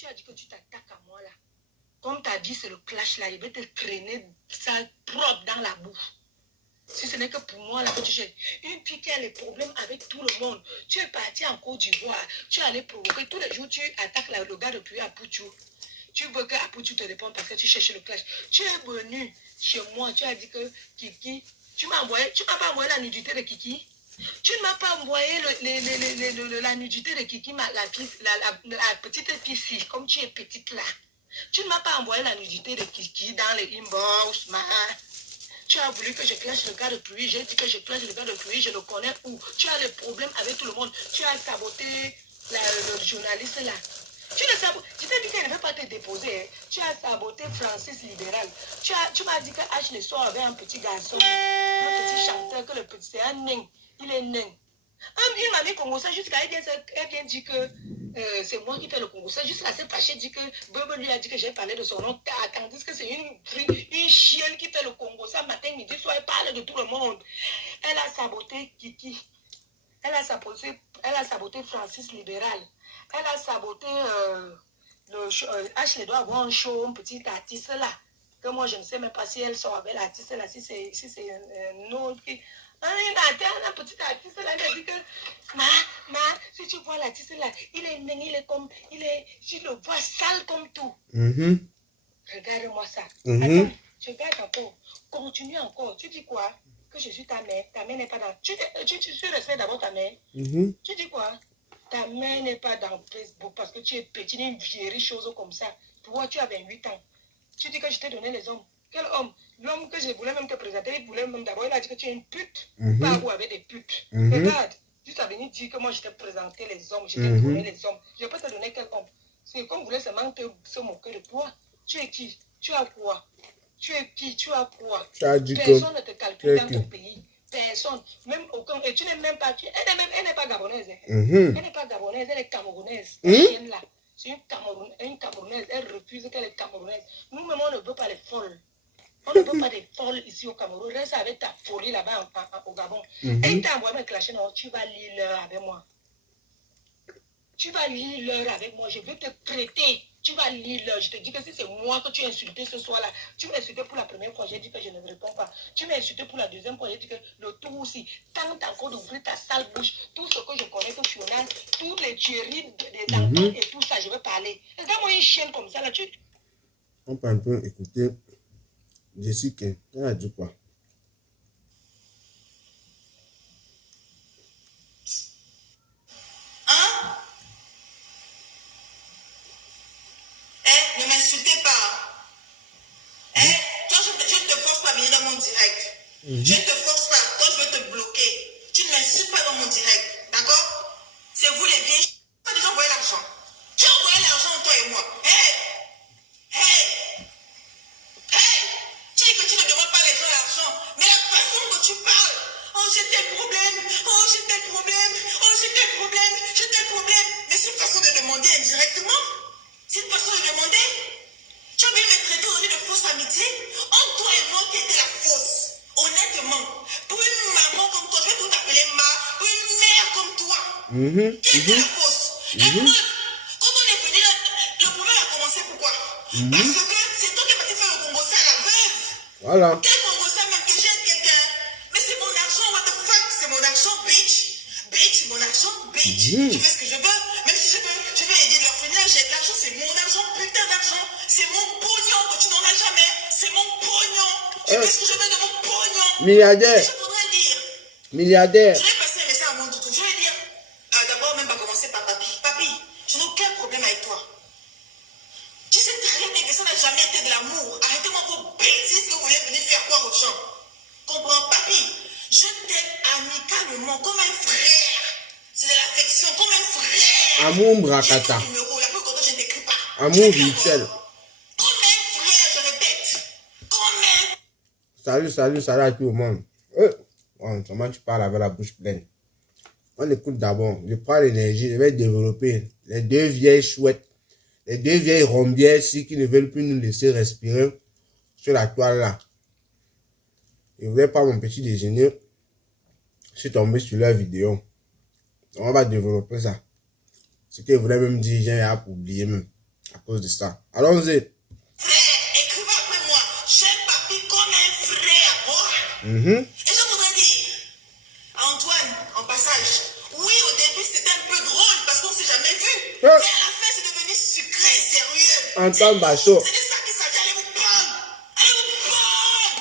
tu as dit que tu t'attaques à moi là. Comme tu as dit, c'est le clash là. Il va te traîner ça propre dans la bouche. Si ce n'est que pour moi là que tu cherches. Une fille qui a les problèmes avec tout le monde. Tu es parti en Côte d'Ivoire. Tu es allé provoquer. Tous les jours, tu attaques le gars depuis Apouchou. Tu veux que Apouchou te réponde parce que tu cherches le clash. Tu es venu chez moi. Tu as dit que Kiki. Tu m'as pas envoyé la nudité de Kiki. Tu ne m'as pas envoyé la nudité de Kiki, la petite fille, comme tu es petite là. Tu ne m'as pas envoyé la nudité de Kiki dans les inbox, Tu as voulu que je clash le gars de pluie. J'ai dit que je clash le gars de pluie. Je le connais où. Tu as des problèmes avec tout le monde. Tu as saboté le journaliste là. Tu le sabotes. Tu t'es dit qu'elle ne veut pas te déposer. Hein. Tu as saboté Francis Libéral. Tu m'as dit que H le soir avait un petit garçon, un petit chanteur, que le petit, c'est un nain. Il est nain. Une mamie congolaise, jusqu'à elle vient dire que c'est moi qui fais le Congo. Jusqu'à cette fâchée, dit que Bobo lui a dit que j'ai parlé de son nom. Tandis que c'est une chienne qui fait le Congo. Ça, matin, midi, soir, elle parle de tout le monde. Elle a saboté Kiki. Elle a saboté Francis Libéral. Elle a saboté H doit avoir un show, un petit artiste là. Que moi, je ne sais même pas si elle sort avec l'artiste là, si c'est un autre qui. Un petit artiste là, il a dit que si tu vois l'artiste là, il est comme, tu le vois sale comme tout. Regarde-moi ça. Attends, je regarde encore. Continue encore. Tu dis quoi? Que je suis ta mère. Ta mère n'est pas dans. Tu respectes d'abord ta mère. Tu dis quoi? Ta mère n'est pas dans Facebook parce que tu es petit, une vieille chose comme ça. Toi, tu as 28 ans. Tu dis que je t'ai donné les hommes. Quel homme? L'homme que je voulais même te présenter, il voulait même d'abord, il a dit que tu es une pute. Pas où avec des putes. Regarde, tu t'as venu dire que moi je t'ai présenté les hommes, je t'ai donné les hommes. Je ne peux te donner quel homme? C'est comme vous voulez seulement se moquer de toi. Tu es qui? Tu as quoi? Tu es qui? Tu as quoi? Personne ne te calcule dans ton pays. Personne. Même aucun. Et tu n'es même pas. Elle n'est pas gabonaise. Elle n'est pas gabonaise, elle est camerounaise. La chienne là. C'est une Camerounaise. Elle refuse qu'elle est Camerounaise. Nous-mêmes, on ne veut pas les folles. On ne veut pas des folles ici au Cameroun. Reste avec ta folie là-bas au Gabon. Et t'as envoyé me clasher, non, tu vas lire l'heure avec moi. Tu vas lire l'heure avec moi. Je vais te traiter. Tu vas lire l'heure. Je te dis que si c'est moi que tu as insulté ce soir-là, tu m'as insulté pour la première fois, j'ai dit que je ne réponds pas. Tu m'as insulté pour la deuxième fois, j'ai dit que le tout aussi. Tente encore d'ouvrir ta sale bouche. Tout ce que je connais que tu as, toutes les tueries des enfants et tout ça, je vais parler. Regarde-moi une chienne comme ça là. On peut un peu écouter Jessica. Elle a dit quoi? Ne m'insultez pas. Toi, je ne te force pas à venir dans mon direct. Je ne te force pas. Toi, je veux te bloquer. Tu ne m'insultes pas dans mon direct. D'accord? C'est vous les vieilles. Tu as déjà envoyé l'argent. Tu as envoyé l'argent, toi et moi. Tu dis que tu ne demandes pas les gens l'argent. Mais la façon dont tu parles. Oh, j'ai tel problème. Oh, j'ai tel problème. Oh, j'ai tel problème. J'ai tel problème. Mais c'est une façon de demander indirectement. C'est une façon de demander. Tu as bien me traiter aujourd'hui de fausse amitié. Entre toi et moi qui était la fausse. Honnêtement. Pour une maman comme toi, je vais tout appeler ma. Pour une mère comme toi. Qui était la fausse. La preuve. Quand on est venu là, le problème a commencé pourquoi? Parce que c'est toi qui es parti faire le Congo ça à la veuve. Voilà. Quel Congo ça même que j'aide quelqu'un? Mais c'est mon argent, what the fuck? C'est mon argent, bitch. Bitch, mon argent, bitch. Je fais ce que je veux. Même si je veux aider l'orphelinat, j'ai de l'argent, c'est mon argent, putain d'argent. C'est mon pognon que tu n'auras jamais. C'est mon pognon. Je fais ce que je veux de mon pognon. Milliardaire. Je voudrais dire. Milliardaire. Je vais passer un message à mon toutou. Je vais dire. D'abord, même pas commencer par papi. Papi, je n'ai aucun problème avec toi. Tu sais très bien que ça n'a jamais été de l'amour. Arrêtez-moi vos bêtises que vous voulez venir faire croire aux gens. Comprends, papi? Je t'aime amicalement, comme un frère. C'est de l'affection, comme un frère. Amour bracata. J'ai ton numéro, la plus contente, je ne t'écris pas. Amour Richel. Comme un frère, je répète. Comme un... Salut à tout le monde. Comment tu parles avec la bouche pleine? On écoute d'abord. Je prends l'énergie, je vais développer les deux vieilles chouettes. Les deux vieilles rombières ici qui ne veulent plus nous laisser respirer sur la toile là. Je voulais pas mon petit déjeuner. Je suis tombé sur leur vidéo. On va développer ça. Ce que je voulais même dire, j'ai oublié même. À cause de ça. Allons-y. Frère, écrivez après moi. J'aime papi comme un frère. Oh. Mhm. Et je voudrais dire, Antoine, en passage, oui, au début c'était un peu drôle parce qu'on ne s'est jamais vu. Mais à la fin, c'est devenu sucré et sérieux. Antoine Bachot. C'est de ça qu'il s'agit. Allez vous prendre. Allez vous prendre.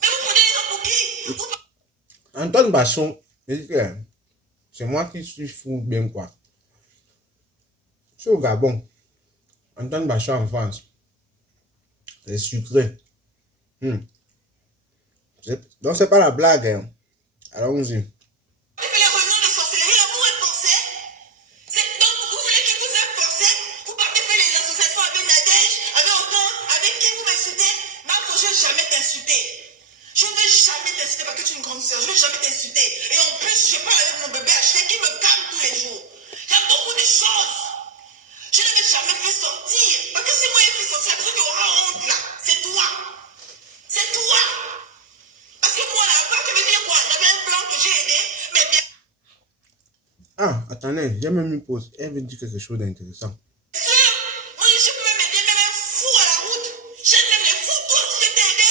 Mais vous prenez les gens pour qui? Antoine Bachot, c'est moi qui suis fou bien quoi. Je suis au Gabon. Antoine Bachot en France. C'est sucré. Donc c'est pas la blague. Hein. Allons-y. Les réunions de sorcellerie, l'amour est forcé. Donc vous voulez que vous êtes forcé? Vous partez faire les associations avec Nadège, avec Autant, avec qui vous m'insultez? Marco, je ne vais jamais t'insulter. Je ne vais jamais t'insulter parce que tu es une grande soeur. Je ne vais jamais t'insulter. Et en plus, je parle avec mon bébé Ashley qui me calme tous les jours. Il y a beaucoup de choses. Je ne vais jamais fait sortir. Parce que si moi je fais sortir, la personne qui aura honte là, c'est toi. C'est toi. Parce que moi là, pas que veut dire quoi? Il y avait un plan que j'ai aidé, mais bien. Ah, attendez, j'ai même une pause. Elle veut dire quelque chose d'intéressant. Sûr, moi je peux même aider même un fou à la route. J'aide même les fous. Toi aussi je t'ai aidé.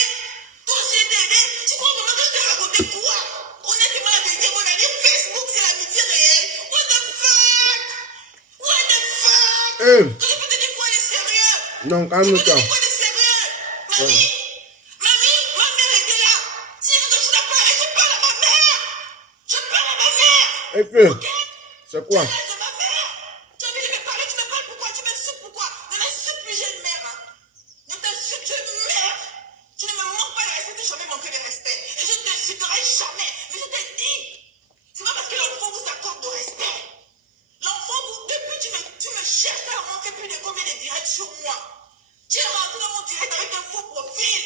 Toi aussi je t'ai aidé. Tu crois vraiment que je t'ai raconté quoi? Honnêtement la vérité, mon ami, Facebook c'est l'amitié réelle. What the fuck? What the fuck? Que je peux te dire quoi de sérieux? Non, Je peux te calme-toi. dire quoi de sérieux? Mamie, mamie, ma mère était là. Si je veux que je la parle, je parle à ma mère. Je parle à ma mère. Et puis, Ok? c'est quoi? Tu as ma mère. Tu as envie de me parler, tu me parles pourquoi? Tu m'insultes pourquoi? Ne m'insulte plus, j'ai une mère. Hein. Ne t'insulte, j'ai une mère. Tu ne me manques pas de respect, tu n'as jamais manqué de respect. Et je ne t'insulterai jamais. Mais je t'ai dit, c'est pas parce que l'enfant vous accorde de respect. L'enfant, depuis tu me cherches, tu as manqué plus de combien de directs sur moi. Tu es rentré dans mon direct avec un faux profil.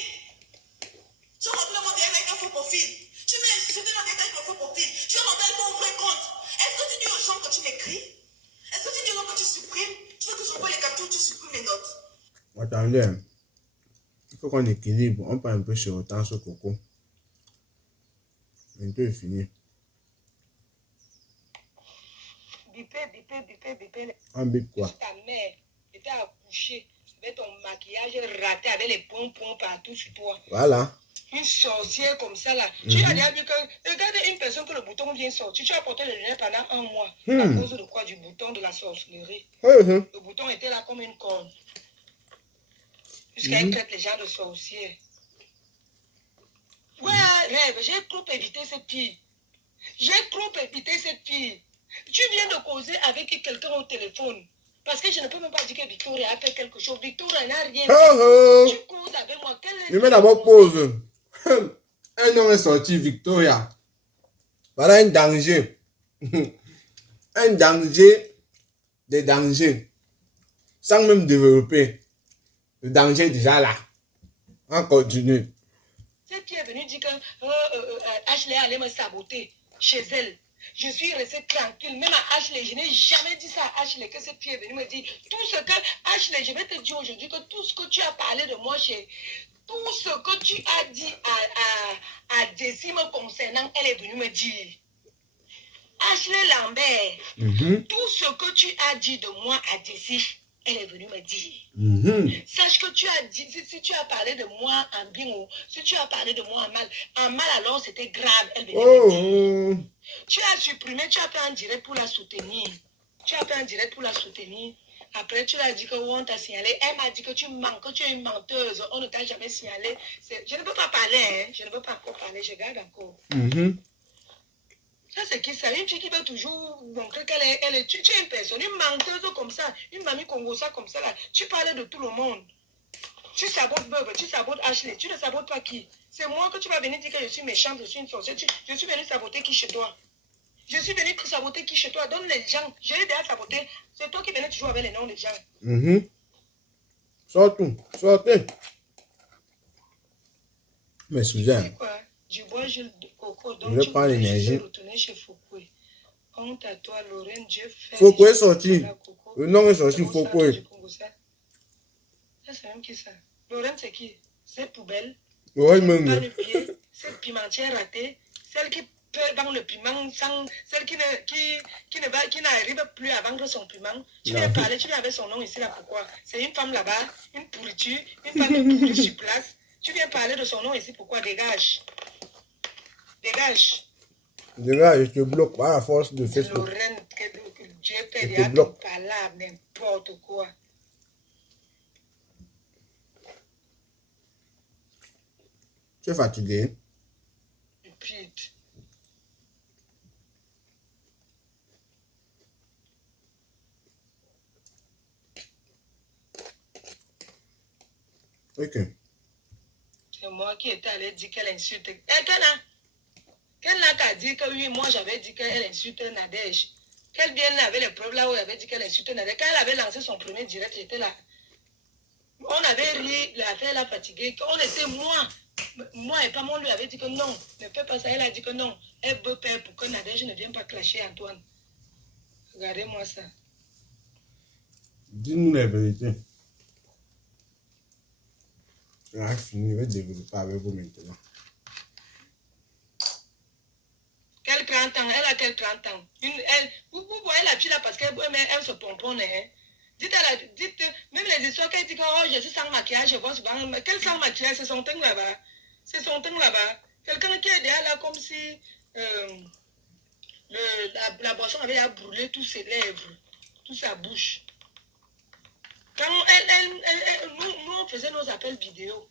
Tu es rentré dans mon direct avec un faux profil. Tu m'as insulté dans des avec un faux profil. Tu es rentré avec ton vrai compte. Est-ce que tu dis aux gens que tu m'écris? Est-ce que tu dis aux gens que tu supprimes? Tu veux que j'envoie les captures, tu supprimes les notes? Attendez, hein. Il faut qu'on équilibre. On parle un peu sur autant ce coco. Bientôt est fini. Bipé. On bip quoi? Ta mère était accouchée avec ton maquillage raté, avec les points partout sur toi. Voilà. Une sorcière comme ça là. Tu as déjà vu que, regarde une personne que le bouton vient sortir. Tu as porté le lunettes pendant un mois. À cause de quoi? Du bouton de la sorcellerie. Le bouton était là comme une corne. Jusqu'à traite les gens de sorcières. Ouais, rêve, j'ai trop évité cette fille. Tu viens de causer avec quelqu'un au téléphone. Parce que je ne peux même pas dire que Victoria a fait quelque chose. Victoria n'a rien fait. Tu causes avec moi. Je mets d'abord pause. Un nom est sorti, Victoria. Voilà un danger. Un danger des dangers. Sans même développer. Le danger est déjà là. On continue. Cette fille est venue dire que Ashley allait me saboter chez elle. Je suis restée tranquille. Même à Ashley, je n'ai jamais dit ça à Ashley que cette fille est venue me dire tout ce que Ashley, je vais te dire aujourd'hui que tout ce que tu as parlé de moi chez... Tout ce que tu as dit à Jessie me concernant, elle est venue me dire. Ashley Lambert, tout ce que tu as dit de moi à Jessie, elle est venue me dire. Sache que tu as dit, si tu as parlé de moi en bien ou si tu as parlé de moi en mal alors c'était grave. Elle venait me dire. Tu as supprimé, tu as fait un direct pour la soutenir. Après, tu l'as dit que on t'a signalé. Elle m'a dit que tu manques, que tu es une menteuse. On ne t'a jamais signalé. Je ne peux pas parler, hein. Je ne peux pas encore parler. Je garde encore. Ça, c'est qui ça? Une fille qui veut toujours montrer qu'elle est. Tu es une personne, une menteuse comme ça, une mamie congosa comme ça. Là. Tu parles de tout le monde. Tu sabotes Bob, tu sabotes Ashley. Tu ne sabotes pas qui? C'est moi que tu vas venir dire que je suis méchante, je suis une sorcière. Je suis venue saboter qui chez toi? Je suis venu saboter qui chez toi? Donne les gens. Je l'ai déjà saboté. C'est toi qui venais toujours avec les noms des gens. Sortez. Mais Suzanne. C'est quoi? Du bois, je coco. Je vais prendre l'énergie. Retourner chez Foucault. Honte à toi, Lorraine. Dieu fait. Foucault est sorti. Le nom est sorti, Foucault. Ça, c'est même qui ça? Lorraine, c'est qui? C'est poubelle. Ouais, même. Pas de pied. Cette pimentière ratée. Celle qui peut vendre le piment sans celle qui n'arrive plus à vendre son piment. Tu viens parler, tu viens avec son nom ici là, pourquoi? C'est une femme là-bas, une pourriture, une femme pourrie sur place. Tu viens parler de son nom ici, pourquoi? Dégage. Dégage. Dégage, je te bloque par la force de Facebook. Lorraine, que Dieu père, il y a ton palabre, n'importe quoi. Tu es fatigué? Pute. Ok. C'est moi qui étais allé dire qu'elle insulte. Qu'elle n'a qu'à dire que oui, moi j'avais dit qu'elle insulte Nadège. Qu'elle bien avait les preuves là où elle avait dit qu'elle insulte Nadège. Quand elle avait lancé son premier direct, j'étais là. On avait ri, l'affaire l'a fatiguée. On était moi et pas moi, on lui avait dit que non, ne fais pas ça. Elle a dit que non. Elle veut peur pour que Nadège ne vienne pas clasher Antoine. Regardez-moi ça. Dis-nous la vérité. Là, fini, je vais développer avec vous maintenant. Quel 30 ans? Elle a quel 30 ans? Vous voyez la fille là parce qu'elle se pomponne. Hein? Dites, même les histoires qu'elle dit que oh, je suis sans maquillage, je vois souvent. Quel sans maquillage? C'est son teint là-bas. C'est son teint là-bas. Quelqu'un qui est derrière là comme si la boisson avait brûlé tous ses lèvres, toute sa bouche. Quand nous, on faisait nos appels vidéo.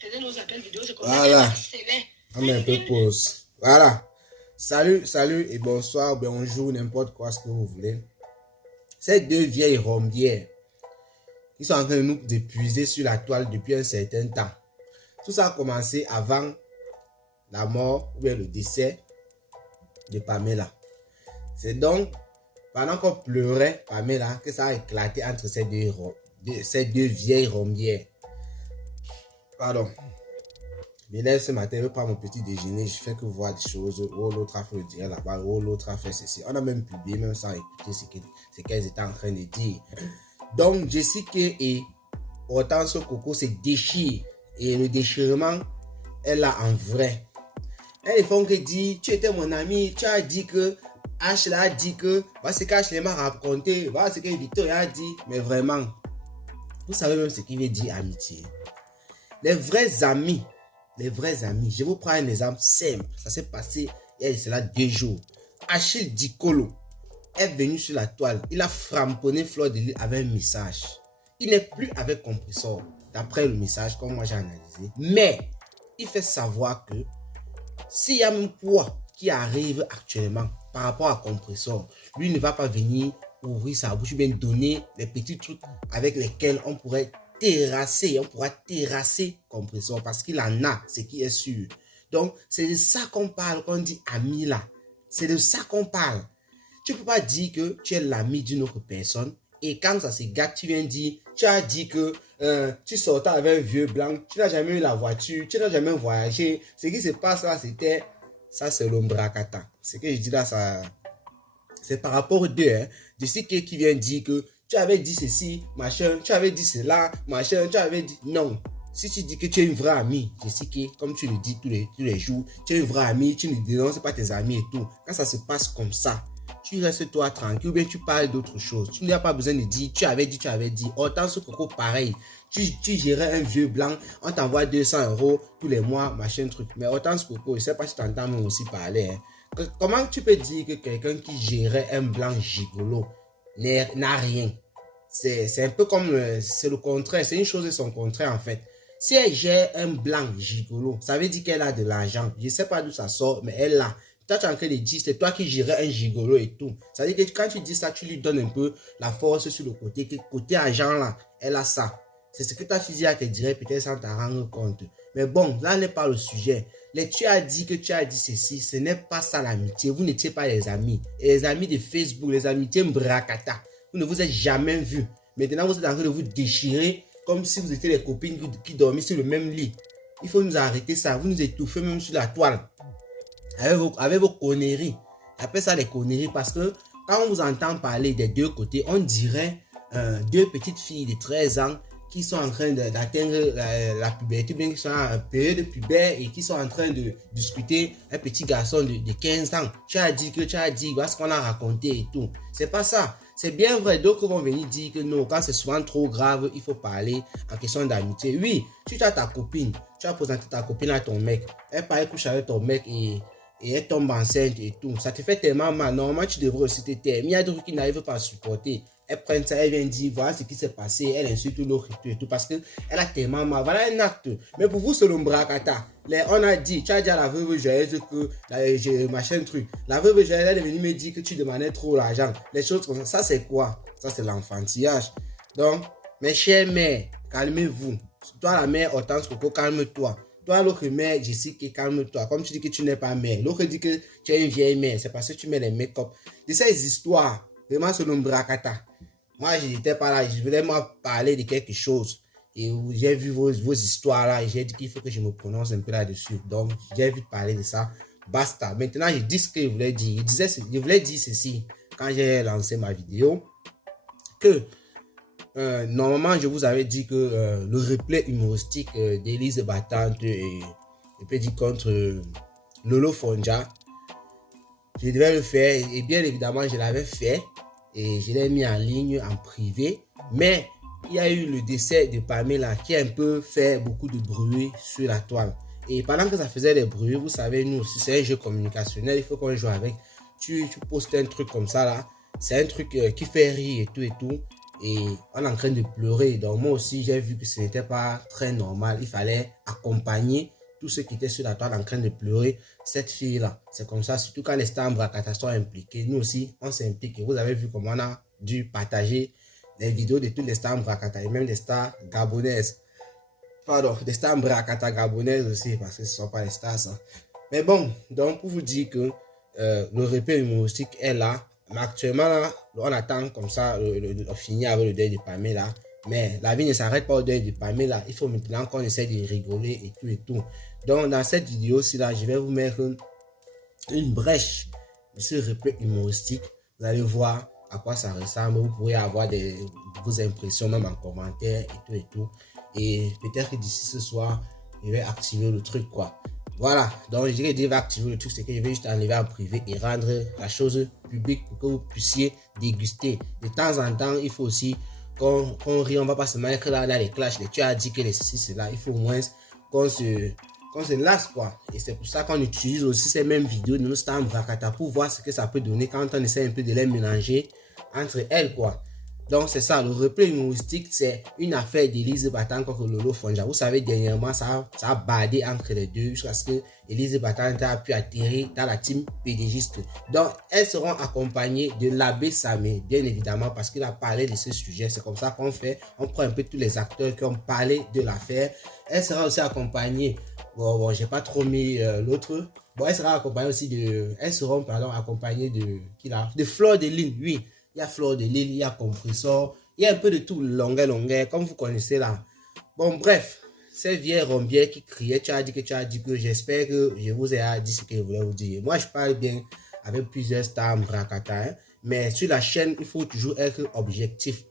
C'est comme ça qu'elle harcelait. On met un peu pause. Voilà. Salut et bonsoir, bonjour, n'importe quoi ce que vous voulez. Ces deux vieilles rombières qui sont en train de nous épuiser sur la toile depuis un certain temps. Tout ça a commencé avant la mort ou bien le décès de Pamela. C'est donc pendant qu'on pleurait Pamela que ça a éclaté entre ces deux vieilles rombières. Pardon. Je me lève ce matin, je prends mon petit déjeuner, je fais que voir des choses. Oh, l'autre a fait le direct là-bas, oh, l'autre a fait ceci. On a même publié, même sans écouter ce qu'elles étaient en train de dire. Donc, Jessica et Hortense Coco se déchirent. Et le déchirement est là en vrai. Elles font que dire, tu étais mon ami, tu as dit que Ashley a dit que, voilà ce qu'Ashley m'a raconté, voilà ce que Victoria a dit. Mais vraiment, vous savez même ce qu'il veut dire amitié. Les vrais amis, je vous prends un exemple simple. Ça s'est passé il y a cela 2 jours. Achille Dicolo est venu sur la toile. Il a framponné Fleur de Lys avec un message. Il n'est plus avec Compressor, d'après le message, comme moi j'ai analysé. Mais il fait savoir que s'il y a même quoi qui arrive actuellement par rapport à Compressor, lui ne va pas venir ouvrir sa bouche, bien donner les petits trucs avec lesquels on pourra terrasser Compressor parce qu'il en a, ce qui est sûr. Donc, c'est de ça qu'on parle, qu'on dit ami là. C'est de ça qu'on parle. Tu ne peux pas dire que tu es l'ami d'une autre personne et quand ça se gâte, tu viens dire, tu as dit que tu sortais avec un vieux blanc, tu n'as jamais eu la voiture, tu n'as jamais voyagé. Ce qui se passe là, ça c'est l'ombracata. Ce que je dis là, ça, c'est par rapport aux deux. Hein. Je sais qui vient dire que tu avais dit ceci, machin, tu avais dit cela, machin, tu avais dit non. Si tu dis que tu es une vraie amie, je sais que comme tu le dis tous les jours, tu es une vraie amie, tu ne dénonces pas tes amis et tout. Quand ça se passe comme ça, tu restes toi tranquille ou bien tu parles d'autre chose. Tu n'as pas besoin de dire tu avais dit. Hortense Coco pareil. Tu gérais un vieux blanc, on t'envoie 200 € tous les mois, machin truc. Mais Hortense Coco, je ne sais pas si tu entends même aussi parler. Hein. Comment tu peux dire que quelqu'un qui gérait un blanc gigolo n'a rien? C'est un peu comme c'est le contraire, c'est une chose et son contraire en fait. Si elle gère un blanc gigolo, ça veut dire qu'elle a de l'argent. Je ne sais pas d'où ça sort, mais elle l'a. Toi, tu es en train de dire, c'est toi qui gérais un gigolo et tout. Ça veut dire que quand tu dis ça, tu lui donnes un peu la force sur le côté. Que côté argent là, elle a ça. C'est ce que toi tu dis à tes directs, peut-être sans t'en rendre compte. Mais bon, là n'est pas le sujet. Tu as dit que tu as dit ceci, ce n'est pas ça l'amitié. Vous n'étiez pas les amis. Et les amis de Facebook, les amitiés mbrakata. Vous ne vous êtes jamais vus. Maintenant, vous êtes en train de vous déchirer comme si vous étiez les copines qui dormaient sur le même lit. Il faut nous arrêter ça. Vous nous étouffez même sur la toile. Avec vos conneries. Appelle ça les conneries parce que quand on vous entend parler des deux côtés, on dirait 2 petites filles de 13 ans qui sont en train d'atteindre la puberté, bien qui sont en période pubère et qui sont en train de discuter un petit garçon de 15 ans. Tu as dit, voilà ce qu'on a raconté et tout. C'est pas ça. C'est bien vrai, d'autres vont venir dire que non, quand c'est souvent trop grave, il faut parler en question d'amitié. Oui, si tu as ta copine, tu as présenté ta copine à ton mec, elle part, elle couche avec ton mec et elle tombe enceinte et tout. Ça te fait tellement mal. Normalement, tu devrais aussi te taire. Mais il y a des trucs qui n'arrivent pas à supporter. Elle prend ça, elle vient dire, voilà ce qui s'est passé, elle insulte l'autre et tout, parce qu'elle a tellement mal. Voilà un acte. Mais pour vous, c'est l'ombrakata. On a dit, tu as dit à la veuve joyeuse que, machin truc. La veuve joyeuse, elle est venue me dire que tu demandais trop l'argent. Les choses comme ça, ça c'est quoi? Ça c'est l'enfantillage. Donc, mes chères mères, calmez-vous. Toi la mère Hortense Coco, calme-toi. Toi l'autre mère Jessica, calme-toi. Comme tu dis que tu n'es pas mère. L'autre dit que tu es une vieille mère. C'est parce que tu mets les make-up. De ces histoires, vraiment c'est l'ombrakata. Moi, je n'étais pas là, je voulais moi parler de quelque chose. Et j'ai vu vos histoires là et j'ai dit qu'il faut que je me prononce un peu là-dessus. Donc, j'ai vite parlé de ça. Basta. Maintenant, je dis ce que je voulais dire. Je voulais dire ceci quand j'ai lancé ma vidéo. Que normalement, je vous avais dit que le replay humoristique d'Élise Battante et Petit contre Lolo Fonja, je devais le faire. Et bien évidemment, je l'avais fait. Et je l'ai mis en ligne en privé, mais il y a eu le décès de Pamela qui a un peu fait beaucoup de bruit sur la toile. Et pendant que ça faisait des bruits, vous savez, nous aussi, c'est un jeu communicationnel, il faut qu'on joue avec. Tu postes un truc comme ça là, c'est un truc qui fait rire et tout, et on est en train de pleurer. Donc moi aussi, j'ai vu que ce n'était pas très normal, il fallait accompagner tous ceux qui étaient sur la toile en train de pleurer cette fille-là. C'est comme ça, surtout quand les stars Ombrakata sont impliqués. Nous aussi, on s'implique. Et vous avez vu comment on a dû partager les vidéos de toutes les stars Ombrakata et même des stars gabonaises. Pardon, des stars Ombrakata gabonaises aussi, parce que ce ne sont pas les stars. Ça. Mais bon, donc pour vous dire que le replay humoristique est là. Mais actuellement, là, on attend comme ça, on finit avec le deuil de Pamela. Mais la vie ne s'arrête pas au deuil de Pamela. Il faut maintenant qu'on essaie de rigoler et tout et tout. Donc, dans cette vidéo-ci, là, je vais vous mettre une brèche de ce replay humoristique. Vous allez voir à quoi ça ressemble. Vous pourrez avoir vos impressions même en commentaire et tout et tout. Et peut-être que d'ici ce soir, je vais activer le truc, quoi. Voilà. Donc, je dirais que je vais activer le truc, c'est que je vais juste enlever en privé et rendre la chose publique pour que vous puissiez déguster. De temps en temps, il faut aussi qu'on rit, on va pas se mettre là les clashs, tu as dit que les ceci, c'est là, il faut au moins qu'on se lasse, quoi. Et c'est pour ça qu'on utilise aussi ces mêmes vidéos de nos stars Ombrakata pour voir ce que ça peut donner quand on essaie un peu de les mélanger entre elles, quoi. Donc c'est ça, le replay humoristique, c'est une affaire d'Élise Battante contre Lolo Fonja. Vous savez, dernièrement, ça a bardé entre les deux jusqu'à ce que Élise Battante a pu atterrir dans la team pédégiste. Donc, elles seront accompagnées de l'abbé Samé, bien évidemment, parce qu'il a parlé de ce sujet. C'est comme ça qu'on fait. On prend un peu tous les acteurs qui ont parlé de l'affaire. Elle sera aussi accompagnée, bon j'ai pas trop mis l'autre. Bon, elle sera accompagnée aussi elles seront, accompagnées de Fleur de Lille, oui. Il y a Fleur de Lille, il y a Compressor, il y a un peu de tout, longueur, comme vous connaissez là. Bon, bref, ces vieilles rombières qui criaient, tu as dit que, j'espère que je vous ai dit ce que je voulais vous dire. Moi, je parle bien avec plusieurs stars Ombrakata, hein, mais sur la chaîne, il faut toujours être objectif.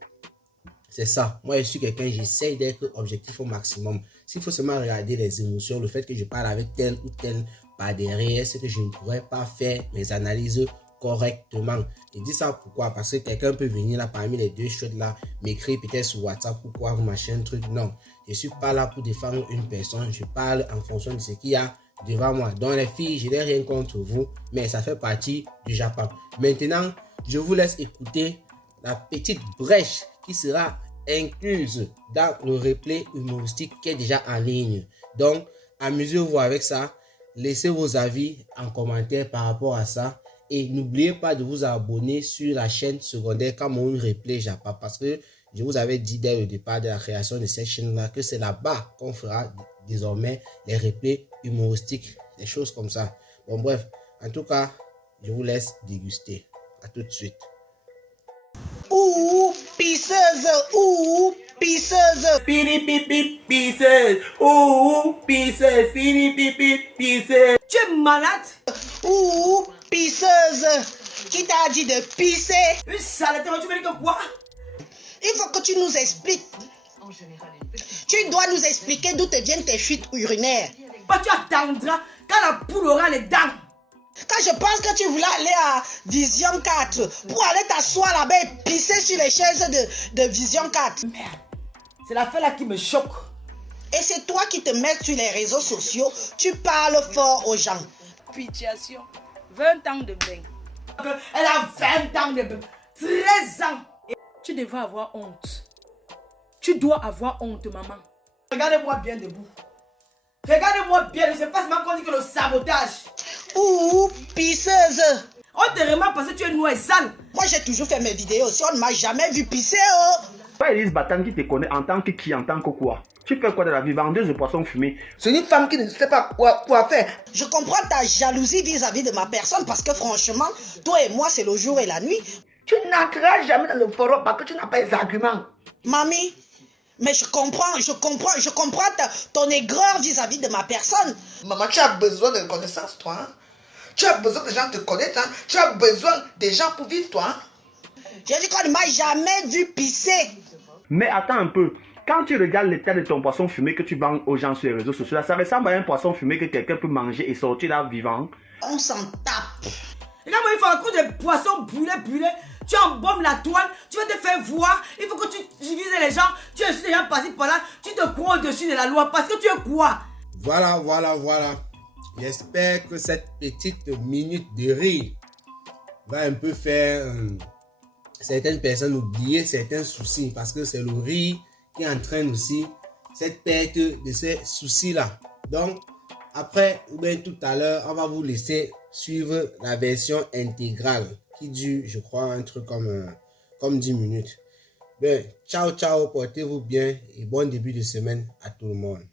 C'est ça. Moi, je suis quelqu'un, j'essaie d'être objectif au maximum. S'il faut seulement regarder les émotions, le fait que je parle avec tel ou tel par derrière, c'est que je ne pourrais pas faire mes analyses correctement. Et dis ça pourquoi? Parce que quelqu'un peut venir là parmi les deux choses là, m'écrire peut-être sur WhatsApp, pourquoi vous machin truc. Non, je suis pas là pour défendre une personne, je parle en fonction de ce qu'il y a devant moi. Donc les filles, je n'ai rien contre vous, mais ça fait partie du Japon. Maintenant, je vous laisse écouter la petite brèche qui sera incluse dans le replay humoristique qui est déjà en ligne. Donc, amusez-vous avec ça. Laissez vos avis en commentaire par rapport à ça. Et n'oubliez pas de vous abonner sur la chaîne secondaire Cameroun Replay Japon. Parce que je vous avais dit dès le départ de la création de cette chaîne-là que c'est là-bas qu'on fera désormais les replays humoristiques, des choses comme ça. Bon bref, en tout cas, je vous laisse déguster. À tout de suite. Ouh, pisseuse, ouh, pisseuse. Piri pipi pisseuse. Ouh, pisseuse. Piri pipi pisseuse. Tu es malade? Ouh, pisseuse. Qui t'a dit de pisser? Une saleté, tu me dis que quoi? Il faut que tu nous expliques. Tu dois nous expliquer d'où te viennent tes fuites urinaires. Tu attendras quand la poule aura les dents. Quand je pense que tu voulais aller à Vision 4 pour aller t'asseoir là-bas et pisser sur les chaises de Vision 4. Merde, c'est l'affaire là qui me choque. Et c'est toi qui te mets sur les réseaux sociaux, tu parles fort aux gens. Pitiation, 20 ans de bain. Elle a 20 ans de bain, 13 ans. Tu devrais avoir honte. Tu dois avoir honte, maman. Regardez-moi bien debout. Regardez-moi bien, c'est pas seulement qu'on dit que le sabotage. Ouh, pisseuse. On te remarque parce que tu es noire et sale. Moi, j'ai toujours fait mes vidéos aussi, on ne m'a jamais vu pisser. Oh. Pas Elise Batan qui te connaît en tant que qui, en tant que quoi? Tu fais quoi de la vie? Vendeuse de poissons fumés. C'est une femme qui ne sait pas quoi faire. Je comprends ta jalousie vis-à-vis de ma personne parce que franchement, toi et moi, c'est le jour et la nuit. Tu n'entreras jamais dans le forum parce que tu n'as pas les arguments. Mamie, mais je comprends ton aigreur vis-à-vis de ma personne. Maman, tu as besoin de reconnaissance, toi. Hein? Tu as besoin que les gens te connaissent. Hein? Tu as besoin des gens pour vivre, toi. Hein? J'ai dit qu'on ne m'a jamais vu pisser. Mais attends un peu. Quand tu regardes l'état de ton poisson fumé que tu vends aux gens sur les réseaux sociaux, ça ressemble à un poisson fumé que quelqu'un peut manger et sortir là vivant. On s'en tape. Regarde-moi, il faut un coup de poisson brûlé. Tu embaumes la toile, tu vas te faire voir. Il faut que tu divises les gens. Tu es les gens passés par là. Tu te crois au-dessus de la loi parce que tu es quoi? Voilà. J'espère que cette petite minute de rire va un peu faire certaines personnes oublier certains soucis parce que c'est le rire qui entraîne aussi cette perte de ces soucis-là. Donc, après ou bien tout à l'heure, on va vous laisser suivre la version intégrale qui dure, je crois, un truc comme 10 minutes. Bien, ciao, portez-vous bien et bon début de semaine à tout le monde.